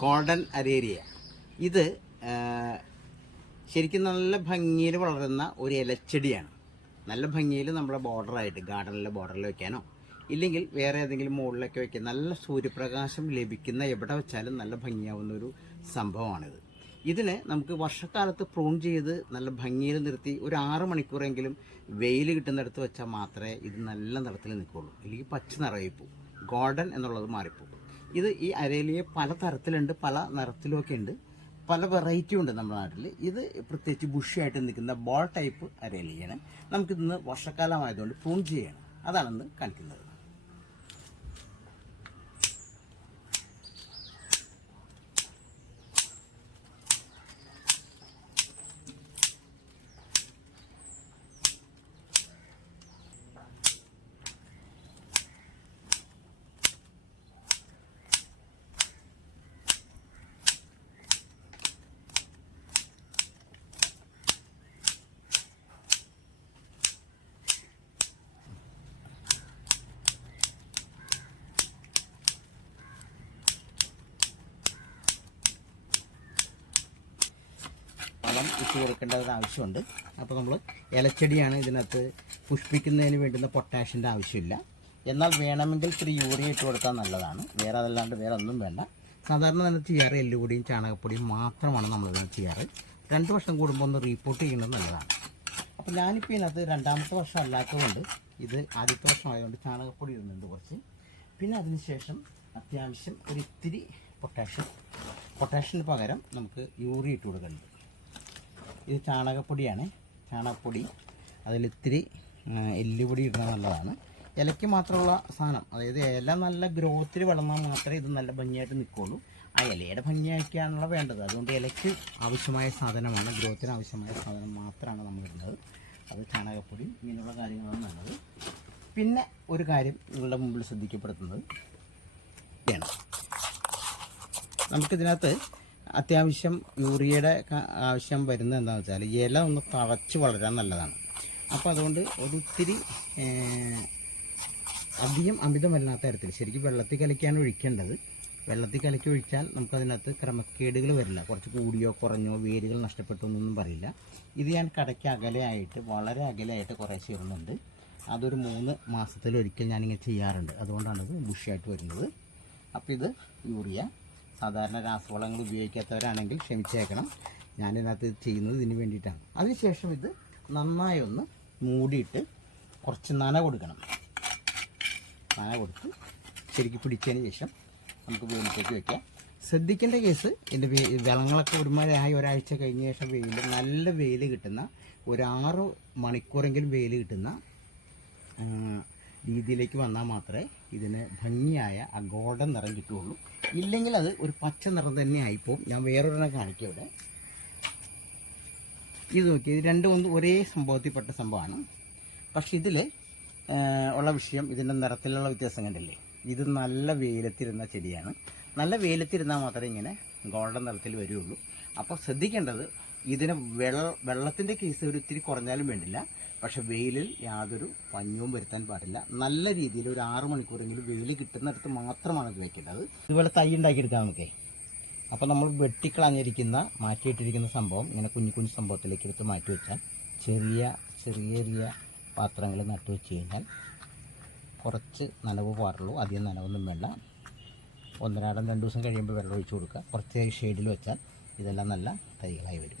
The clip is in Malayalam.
Golden aralia. ഇത് ശരിക്കും നല്ല ഭംഗിയിൽ വളരുന്ന ഒരു ഇലച്ചെടിയാണ്. നല്ല ഭംഗിയിൽ നമ്മുടെ ബോർഡറായിട്ട് ഗാർഡനിലെ ബോർഡറിൽ വെക്കാനോ ഇല്ലെങ്കിൽ വേറെ ഏതെങ്കിലും മുകളിലൊക്കെ വയ്ക്കാൻ നല്ല സൂര്യപ്രകാശം ലഭിക്കുന്ന എവിടെ വെച്ചാലും നല്ല ഭംഗിയാവുന്ന ഒരു സംഭവമാണിത്. ഇതിന് നമുക്ക് വർഷക്കാലത്ത് പ്രൂൺ ചെയ്ത് നല്ല ഭംഗിയിൽ നിർത്തി ഒരു 6 മണിക്കൂറെങ്കിലും വെയിൽ കിട്ടുന്നിടത്ത് വെച്ചാൽ മാത്രമേ ഇത് നല്ല നിറത്തിൽ നിൽക്കുകയുള്ളൂ. ഇല്ലെങ്കിൽ പച്ച നിറയിപ്പോൾ ഗോൾഡൻ എന്നുള്ളത് മാറിപ്പോകും. ഇത് ഈ അരേലിയ പല തരത്തിലുണ്ട്, പല നിറത്തിലുമൊക്കെ ഉണ്ട്, പല വെറൈറ്റി ഉണ്ട് നമ്മുടെ നാട്ടിൽ. ഇത് പ്രത്യേകിച്ച് ബുഷിയായിട്ട് നിൽക്കുന്ന ബോൾ ടൈപ്പ് അരേലിയാണ്. നമുക്കിന്ന് വർഷക്കാലമായതുകൊണ്ട് പ്രൂൺ ചെയ്യണം, അതാണെന്ന് കാണിക്കുന്നത്. വളം ഇട്ട് കൊടുക്കേണ്ടത് ആവശ്യമുണ്ട്. അപ്പോൾ നമ്മൾ ഇലച്ചെടിയാണ്, ഇതിനകത്ത് പുഷ്പിക്കുന്നതിന് വേണ്ടുന്ന പൊട്ടാഷ്യൻ്റെ ആവശ്യമില്ല. എന്നാൽ വേണമെങ്കിൽ ഇത്തിരി യൂറിയ ഇട്ട് കൊടുത്താൽ നല്ലതാണ്. വേറെ അതല്ലാണ്ട് വേറെ ഒന്നും വേണ്ട. സാധാരണ തന്നെ ചെയ്യാറ് എല്ലുപൊടിയും ചാണകപ്പൊടിയും മാത്രമാണ് നമ്മളിതിന് ചെയ്യാറ്. 2 വർഷം കൂടുമ്പോൾ ഒന്ന് റീപ്പോർട്ട് ചെയ്യുന്നത് നല്ലതാണ്. അപ്പോൾ ഞാനിപ്പോൾ ഇതിനകത്ത് 2ാമത്തെ വർഷം അല്ലാത്തതുകൊണ്ട് ഇത് ആദ്യത്തെ വർഷമായതുകൊണ്ട് ചാണകപ്പൊടി ഇടുന്നുണ്ട് കുറച്ച്. പിന്നെ അതിനുശേഷം അത്യാവശ്യം ഒരു ഇത്തിരി പൊട്ടാഷ്യന് പകരം നമുക്ക് യൂറിയ ഇട്ട് കൊടുക്കുന്നുണ്ട്. ഇത് ചാണകപ്പൊടിയാണ്. ചാണകപ്പൊടി അതിലിത്തിരി എല്ലുപൊടി ഇടുന്നത് നല്ലതാണ്. ഇലയ്ക്ക് മാത്രമുള്ള സാധനം, അതായത് ഇല നല്ല ഗ്രോത്തിൽ വളർന്നാൽ മാത്രമേ ഇത് നല്ല ഭംഗിയായിട്ട് നിൽക്കുകയുള്ളൂ. ആ ഇലയുടെ ഭംഗിയാക്കാനുള്ള വേണ്ടത്. അതുകൊണ്ട് ഇലയ്ക്ക് ആവശ്യമായ സാധനമാണ്, ഗ്രോത്തിന് ആവശ്യമായ സാധനം മാത്രമാണ് നമ്മൾ ഇടുന്നത്. അത് ചാണകപ്പൊടി ഇങ്ങനെയുള്ള കാര്യങ്ങളാണ് നല്ലത്. പിന്നെ ഒരു കാര്യം നിങ്ങളുടെ മുമ്പിൽ ശ്രദ്ധിക്കപ്പെടുത്തുന്നത് ഇതാണ്. നമുക്കിതിനകത്ത് അത്യാവശ്യം യൂറിയയുടെ ആവശ്യം വരുന്നത് എന്താണെന്ന് വെച്ചാൽ ഇല ഒന്ന് തഴച്ച് വളരാൻ നല്ലതാണ്. അപ്പോൾ അതുകൊണ്ട് ഒരിത്തിരി അധികം അമിതമല്ലാത്ത തരത്തിൽ ശരിക്കും വെള്ളത്തിൽ കലക്കിയാണ് ഒഴിക്കേണ്ടത്. വെള്ളത്തിൽ കലക്കി ഒഴിച്ചാൽ നമുക്കതിനകത്ത് ക്രമക്കേടുകൾ വരില്ല. കുറച്ച് കൂടിയോ കുറഞ്ഞോ വേരുകൾ നഷ്ടപ്പെട്ടു എന്നൊന്നും പറയില്ല. ഇത് ഞാൻ കടയ്ക്ക് അകലെയായിട്ട്, വളരെ അകലെയായിട്ട് കുറേ ചെയ്യുന്നുണ്ട്. അതൊരു 3 മാസത്തിലൊരിക്കൽ ഞാനിങ്ങനെ ചെയ്യാറുണ്ട്. അതുകൊണ്ടാണിത് ബുഷിയായിട്ട് വരുന്നത്. അപ്പോൾ ഇത് യൂറിയ. സാധാരണ രാസവളങ്ങൾ ഉപയോഗിക്കാത്തവരാണെങ്കിൽ ക്ഷമിച്ചേക്കണം, ഞാനിതിനകത്ത് ചെയ്യുന്നത് ഇതിന് വേണ്ടിയിട്ടാണ്. അതിനുശേഷം ഇത് നന്നായി ഒന്ന് മൂടിയിട്ട് കുറച്ച് നന കൊടുക്കണം. നന കൊടുത്ത് ശരിക്കും പിടിച്ചതിന് ശേഷം നമുക്ക് വെയിലത്തേക്ക് വയ്ക്കാം. ശ്രദ്ധിക്കേണ്ട കേസ്, എൻ്റെ വെള്ളങ്ങളൊക്കെ ഒരുമാതിരി ഒരാഴ്ച കഴിഞ്ഞ ശേഷം നല്ല വെയിൽ കിട്ടുന്ന ഒരു 6 മണിക്കൂറെങ്കിലും വെയിൽ കിട്ടുന്ന രീതിയിലേക്ക് വന്നാൽ മാത്രമേ ഇതിന് ഭംഗിയായ ആ ഗോൾഡൻ നിറം കിട്ടുകയുള്ളൂ. ഇല്ലെങ്കിൽ അത് ഒരു പച്ച നിറം തന്നെ ആയിപ്പോവും. ഞാൻ വേറൊരെണ്ണം കാണിക്കാം ഇവിടെ. ഇത് നോക്കി, ഇത് രണ്ടും ഒരേ സംഭവത്തിൽപ്പെട്ട സംഭവമാണ്. പക്ഷെ ഇതിൽ ഉള്ള വിഷയം ഇതിൻ്റെ നിറത്തിലുള്ള വ്യത്യാസം കണ്ടില്ലേ. ഇത് നല്ല വെയിലത്തിരുന്ന ചെടിയാണ്. നല്ല വെയിലത്തിരുന്നാൽ മാത്രമേ ഇങ്ങനെ ഗോൾഡൻ നിറത്തിൽ വരികയുള്ളൂ. അപ്പോൾ ശ്രദ്ധിക്കേണ്ടത്, ഇതിന് വെള്ളത്തിൻ്റെ കേസ് ഒരു ഇത്തിരി കുറഞ്ഞാലും വേണ്ടില്ല, പക്ഷെ വെയിലിൽ യാതൊരു പഞ്ഞവും വരുത്താൻ പാടില്ല. നല്ല രീതിയിൽ ഒരു 6 മണിക്കൂറെങ്കിലും വെയിൽ കിട്ടുന്നിടത്ത് മാത്രമാണ് ഇത് വയ്ക്കേണ്ടത്. ഇതുപോലെ തൈ ഉണ്ടാക്കിയെടുക്കാം നമുക്ക്. അപ്പോൾ നമ്മൾ വെട്ടിക്കളഞ്ഞിരിക്കുന്ന മാറ്റിയിട്ടിരിക്കുന്ന സംഭവം ഇങ്ങനെ കുഞ്ഞു സംഭവത്തിലേക്ക് എടുത്ത് മാറ്റി വെച്ചാൽ ചെറിയ പാത്രങ്ങൾ നട്ടു വെച്ച് കഴിഞ്ഞാൽ കുറച്ച് നനവ് പാടുള്ളൂ. അധികം നനവൊന്നും വേണ്ട. 1-2 ദിവസം കഴിയുമ്പോൾ വെള്ളം ഒഴിച്ചു കൊടുക്കുക. കുറച്ച് ഷെയ്ഡിൽ വെച്ചാൽ ഇതെല്ലാം നല്ല തൈകളായി വരും.